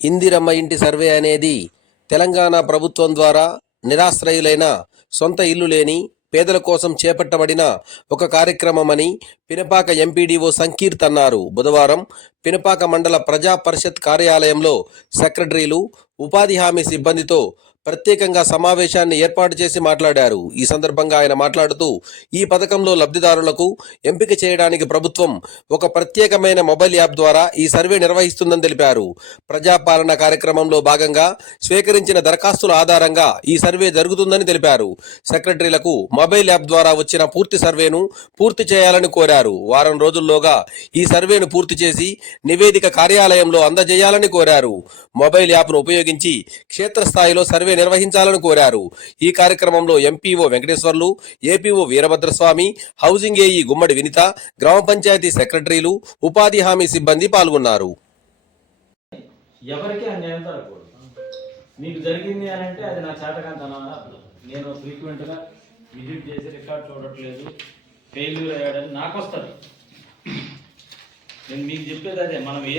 ఇందిరమ్మ ఇంటి సర్వే అనేది తెలంగాణ ప్రభుత్వం ద్వారా నిరాశ్రయులైన సొంత ఇల్లు లేని పేదల కోసం చేపట్టబడిన ఒక కార్యక్రమమని పినపాక ఎంపీడీఓ సంకీర్త్ అన్నారు. బుధవారం పినపాక మండల ప్రజా పరిషత్ కార్యాలయంలో సెక్రటరీలు ఉపాధి హామీ సిబ్బందితో ప్రత్యేకంగా సమావేశాన్ని ఏర్పాటు చేసి మాట్లాడారు. ఈ సందర్భంగా ఆయన మాట్లాడుతూ ఈ పథకంలో లబ్ధిదారులకు ఎంపిక చేయడానికి ప్రభుత్వం ఒక ప్రత్యేకమైన మొబైల్ యాప్ ద్వారా ఈ సర్వే నిర్వహిస్తుందని తెలిపారు. ప్రజాపాలన కార్యక్రమంలో భాగంగా స్వీకరించిన దరఖాస్తుల ఆధారంగా ఈ సర్వే జరుగుతుందని తెలిపారు. సెక్రటరీలకు మొబైల్ యాప్ ద్వారా వచ్చిన పూర్తి సర్వేను పూర్తి చేయాలని కోరారు. వారం రోజుల్లోగా ఈ సర్వేను పూర్తి చేసి నివేదిక కార్యాలయంలో అందజేయాలని కోరారు. మొబైల్ యాప్ను ఉపయోగించి క్షేత్రస్థాయిలో సర్వే నిర్వహించాలని కోరారు. ఈ కార్యక్రమంలో MPO Venkateswarlu APO Veerabhadraswamy housing AE Gummadi Vinitha గ్రామ పంచాయతీ సెక్రటరీలు ఉపాధి హామీ సిబ్బంది పాల్గొన్నారు. ఎవరికి అన్యాయం జరగకూడదు. మీకు జరిగింది అని అంటే అది నా చేతకంతనా నేను ఫ్రీక్వెంట్గా విజిట్ చేసి రికార్డ్ చూడట్లేదు. ఫెయిల్యూర్ అయ్యాడని నాకు వస్తుంది. నేను మీకు చెప్పేది అదే మనం ఏ